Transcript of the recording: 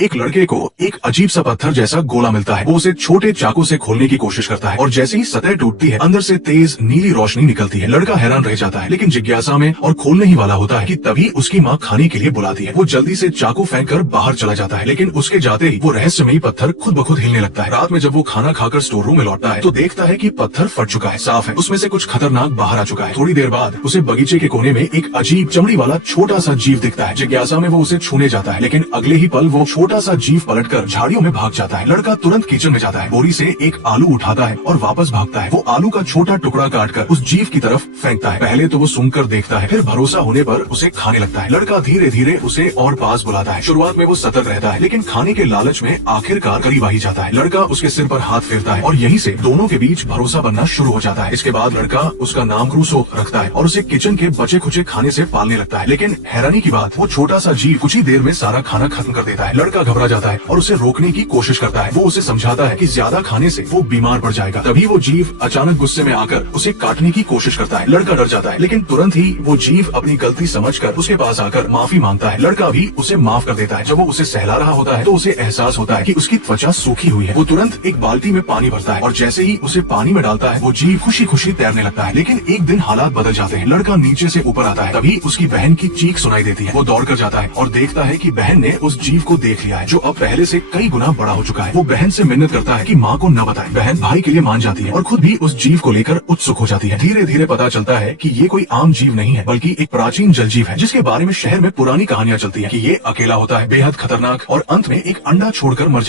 एक लड़के को एक अजीब सा पत्थर जैसा गोला मिलता है। वो उसे छोटे चाकू से खोलने की कोशिश करता है और जैसे ही सतह टूटती है अंदर से तेज नीली रोशनी निकलती है। लड़का हैरान रह जाता है लेकिन जिज्ञासा में और खोलने ही वाला होता है कि तभी उसकी माँ खाने के लिए बुलाती है। वो जल्दी से चाकू फेंक कर बाहर चला जाता है लेकिन उसके जाते ही वो रहस्यमयी पत्थर खुद ब खुद हिलने लगता है। रात में जब वो खाना खाकर स्टोर रूम में लौटता है तो देखता है कि पत्थर फट चुका है, साफ है, उसमें से कुछ खतरनाक बाहर आ चुका है। थोड़ी देर बाद उसे बगीचे के कोने में एक अजीब चमड़ी वाला छोटा सा जीव दिखता है। जिज्ञासा में वो उसे छूने जाता है लेकिन अगले ही पल वो छोटा सा जीव पलटकर झाड़ियों में भाग जाता है। लड़का तुरंत किचन में जाता है, बोरी से एक आलू उठाता है और वापस भागता है। वो आलू का छोटा टुकड़ा काटकर उस जीव की तरफ फेंकता है। पहले तो वो सूंघकर देखता है, फिर भरोसा होने पर उसे खाने लगता है। लड़का धीरे धीरे उसे और पास बुलाता है। शुरुआत में वो सतर्क रहता है लेकिन खाने के लालच में आखिरकार करीब आ ही जाता है। लड़का उसके सिर पर हाथ फेरता है और यहीं से दोनों के बीच भरोसा बनना शुरू हो जाता है। इसके बाद लड़का उसका नाम क्रूसो रखता है और उसे किचन के बचे खुचे खाने से पालने लगता है। लेकिन हैरानी की बात, वो छोटा सा जीव कुछ ही देर में सारा खाना खत्म कर देता है। लड़का घबरा जाता है और उसे रोकने की कोशिश करता है। वो उसे समझाता है कि ज्यादा खाने से वो बीमार पड़ जाएगा। तभी वो जीव अचानक गुस्से में आकर उसे काटने की कोशिश करता है। लड़का डर जाता है लेकिन तुरंत ही वो जीव अपनी गलती समझकर उसके पास आकर माफी मांगता है। लड़का भी उसे माफ कर देता है। जब वो उसे सहला रहा होता है तो उसे एहसास होता है कि उसकी त्वचा सूखी हुई है। वो तुरंत एक बाल्टी में पानी भरता है और जैसे ही उसे पानी में डालता है वो जीव खुशी खुशी तैरने लगता है। लेकिन एक दिन हालात बदल जाते हैं। लड़का नीचे से ऊपर आता है, तभी उसकी बहन की चीख सुनाई देती है। वो दौड़ कर जाता है और देखता है कि बहन ने उस जीव को देख लिया है जो अब पहले से कई गुना बड़ा हो चुका है। वो बहन से मिन्नत करता है कि माँ को न बताए। बहन भाई के लिए मान जाती है और खुद भी उस जीव को लेकर उत्सुक हो जाती है। धीरे धीरे पता चलता है कि ये कोई आम जीव नहीं है बल्कि एक प्राचीन जल जीव है जिसके बारे में शहर में पुरानी कहानियां चलती है कि ये अकेला होता है, बेहद खतरनाक और अंत में एक अंडा छोड़कर मर जाता है।